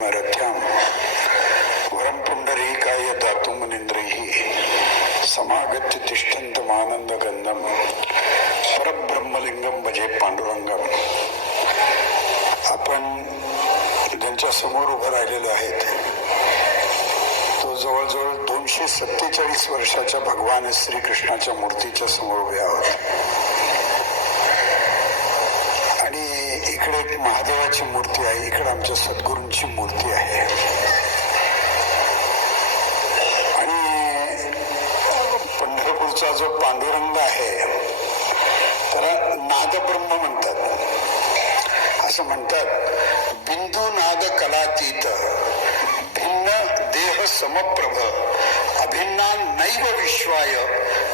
रथ्याम वरम पुंडरीकाय दातुमुनिंद्रैः समागत्य तिष्ठन्तमानन्दगन्धं गंधम परब्रह्मलिंगम भजे पांडुरंगम. आपण ज्यांच्या समोर उभं राहिलेलो आहेत तो जवळजवळ दोनशे सत्तेचाळीस वर्षाच्या भगवान श्रीकृष्णाच्या मूर्तीच्या समोर उभे आहोत आणि इकडे एक महादेवाची मूर्ती आहे इकडे आमच्या सद्गुरूंची मूर्ती आहे. आणि पंढरपूरचा जो पांडुरंग आहे त्याला नादब्रह्म म्हणतात. असं म्हणतात बिंदू नाद कलातीत भिन्न देह समप्रभ अभिन्ना नैव विश्वाय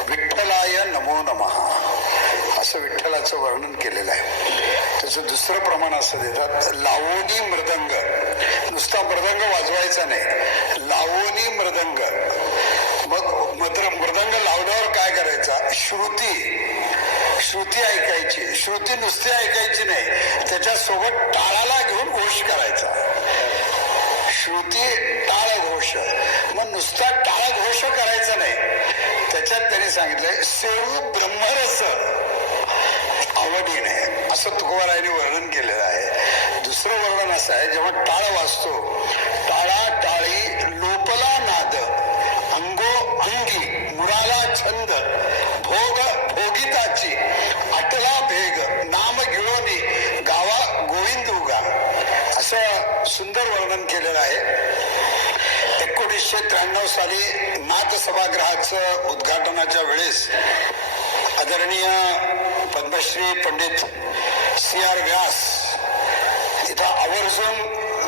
विठ्ठलाय नमो नमः. असं विठ्ठलाचं वर्णन केलेलं आहे. त्याचं दुसरं प्रमाण असं देतात लावणी मृदंग नुसता मृदंग वाजवायचा नाही. लावणी मृदंग. मग मद्र मृदंग लावल्यावर काय करायचा? श्रुती. श्रुती ऐकायची. श्रुती नुसती ऐकायची नाही. त्याच्यासोबत टाळाला घेऊन घोष करायचा. श्रुती टाळ घोष मग नुसता टाळ घोष करायचा नाही. त्याच्यात त्यांनी सांगितलंय सेवू ब्रह्मरस. आवडीने असं तुकोबारायने वर्णन केलेलं आहे. दुसरं वर्णन असं आहे जेव्हा टाळ वाजतो टाळा टाळी लोपला नाद अंगो अंगी मुराला छंद भोग भोगिताची अटला भेग नाम गिळोनी गावा गोविंद उगा. असं सुंदर वर्णन केलेलं आहे. एकोणीसशे त्र्याण्णव साली नाथ सभागृहाचं उद्घाटनाच्या वेळेस आदरणीय पद्मश्री पंडित सी आर व्यास इथं आवर्जून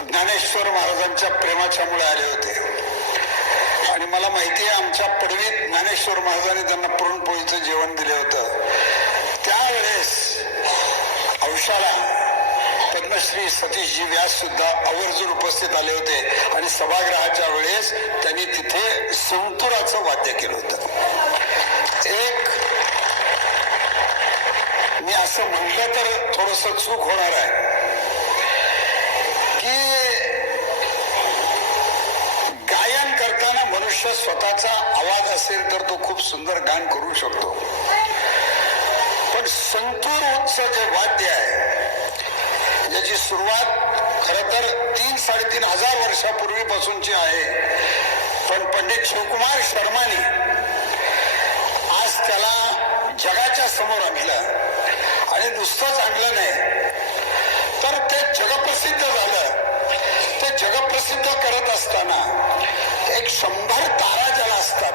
ज्ञानेश्वर महाराजांच्या प्रेमाच्या मुळे आले होते. आणि मला माहिती आहे आमच्या पडवीत ज्ञानेश्वर महाराजांनी त्यांना पुरणपोळीचं जेवण दिलं होतं. त्यावेळेस औषाला पद्मश्री सतीशजी व्यास सुद्धा आवर्जून उपस्थित आले होते आणि सभागृहाच्या वेळेस त्यांनी तिथे संतुराचं वाद्य केलं होतं. एक असं म्हटलं तर थोडस चूक होणार आहे. की गायन करताना मनुष्य स्वतःचा आवाज असेल तर तो खूप सुंदर गान करू शकतो. पण संतूर उच्च जे वाद्य आहे ज्याची सुरुवात खर तर तीन साडेतीन हजार वर्षापूर्वीपासूनची आहे पण पंडित शिवकुमार शर्मानी आज त्याला जगाच्या समोर आणलं. नुसतंच आणलं नाही. तर ते जगप्रसिद्ध झालं. ते जगप्रसिद्ध करत असताना एक शंभर तारा ज्याला असतात.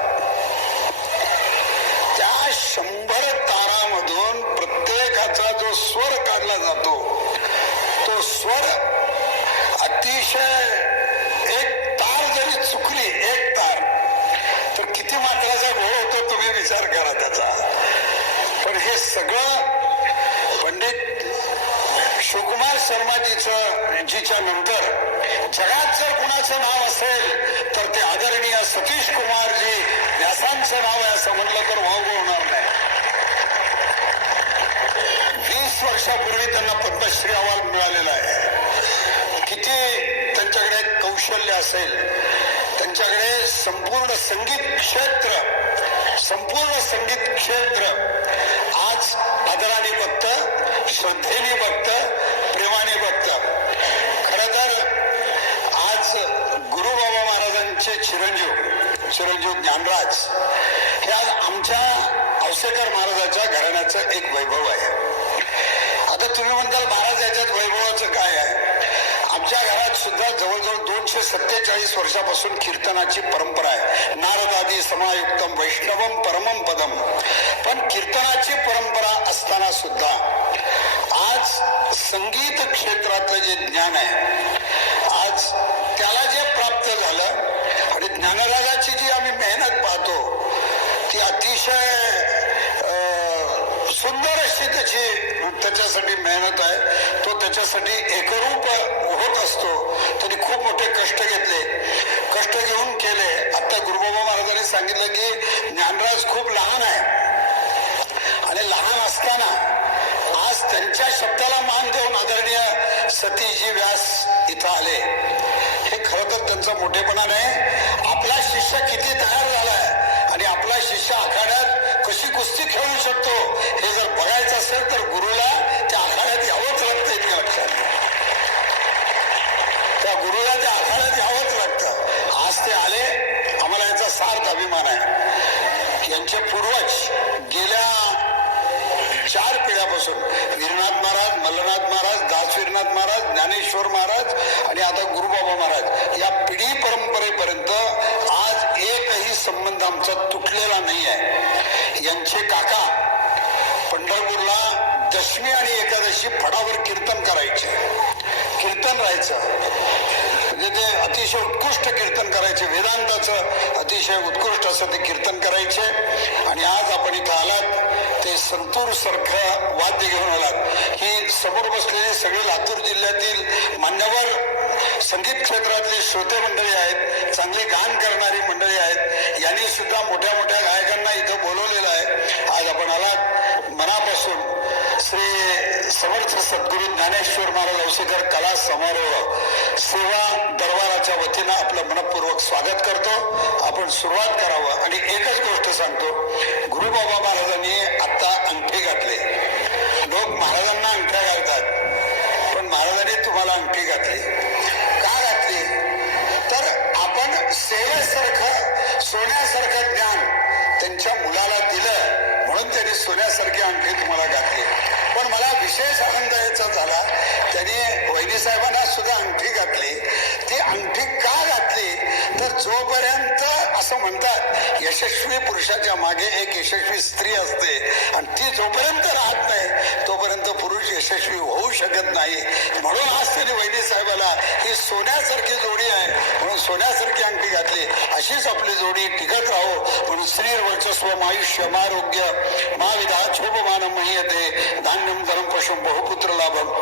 त्या शंभर तारामधून प्रत्येकाचा जो स्वर काढला जातो तो स्वर अतिशय एक तार जरी चुकली एक तार तर किती मात्राचा घोळ होतो तुम्ही विचार करा त्याचा पण हे सगळं पंडित शिवकुमार शर्माजीचं जीच्या नंतर जगात जर कुणाचं नाव असेल तर ते आदरणीय सतीश कुमारजी व्यासांचं नाव आहे असं म्हटलं तर वाव होणार नाही. वीस वर्षापूर्वी त्यांना पद्मश्री अहवाल मिळालेला आहे. किती त्यांच्याकडे कौशल्य असेल त्यांच्याकडे संपूर्ण संगीत क्षेत्र चिरंजीव ज्ञानराज हे आज आमच्या औसेकर महाराजाच्या घराण्याचं एक वैभव आहे. आता तुम्ही म्हणताल महाराज याच्यात वैभवाचं काय आहे? आमच्या घरात सुद्धा जवळजवळ दोनशे सत्तेचाळीस वर्षापासून कीर्तनाची परंपरा आहे. नारदादी समायुक्तम वैष्णवम परमम पदम. पण कीर्तनाची परंपरा असताना सुद्धा आज संगीत क्षेत्रातलं जे ज्ञान आहे अशी त्याची त्याच्यासाठी मेहनत आहे तो त्याच्यासाठी एकरूप होत असतो. त्यांनी खूप मोठे कष्ट घेतले. कष्ट घेऊन केले. आता गुरुबाबा महाराजांनी सांगितलं की ज्ञानराज खूप लहान आहे. आणि लहान असताना आज त्यांच्या शब्दाला मान देऊन आदरणीय सतीजी व्यास इथं आले. त्यांचा मोठेपणा नाही. आपला शिष्य किती तयार झालाय आणि आपला शिष्य आखाड्यात कशी कुस्ती खेळू शकतो? चार वीरनाथ महाराज मल्लनाथ महाराज दासवीरनाथ महाराज ज्ञानेश्वर महाराज आणि आता गुरुबाबा महाराज या पिढी परंपरेपर्यंत आज एकही संबंध आमचा तुटलेला नाही आहे. यांचे काका पंढरपूरला दशमी आणि एकादशी फडावर कीर्तन करायचे. कीर्तन राहायचं. म्हणजे ते अतिशय उत्कृष्ट कीर्तन करायचे. वेदांताचं अतिशय उत्कृष्ट असं ते कीर्तन करायचे. आणि आज आपण इथं आलं संतूर सारखा वाद्य घेऊन आलात ही समोर बसलेली सगळे लातूर जिल्ह्यातील मान्यवर संगीत क्षेत्रातले श्रोते मंडळी आहेत चांगले गान करणारी मंडळी आहेत यांनी सुद्धा मोठ्या सद्गुरू ज्ञानेश्वर महाराज औसेकर कला समारोह सेवा दरबाराच्या वतीनं आपलं मनपूर्वक स्वागत करतो. आपण सुरुवात करावं आणि एकच गोष्ट सांगतो. गुरुबाबा महाराजांनी आता अंगठी घातले. लोक महाराजांना अंगठ्या घालतात पण महाराजांनी तुम्हाला अंगठी घातली. का घातली? तर आपण सेवेसारखं सोन्यासारखं ज्ञान त्यांच्या मुलाला जोपर्यंत असं म्हणतात यशस्वी पुरुषाच्या मागे एक यशस्वी स्त्री असते आणि ती जोपर्यंत राहत नाही तोपर्यंत पुरुष यशस्वी होऊ शकत नाही. म्हणून आज त्यांनी वैनी साहेबाला ही सोन्यासारखी जोडी आहे म्हणून सोन्यासारखी अंगठी घातली. अशीच आपली जोडी टिकत राहो म्हणून स्त्री वर्चस्व आयुष्य आरोग्य महाविधा शोभमानम येते धान्यम परम पशु बहुपुत्र लाभम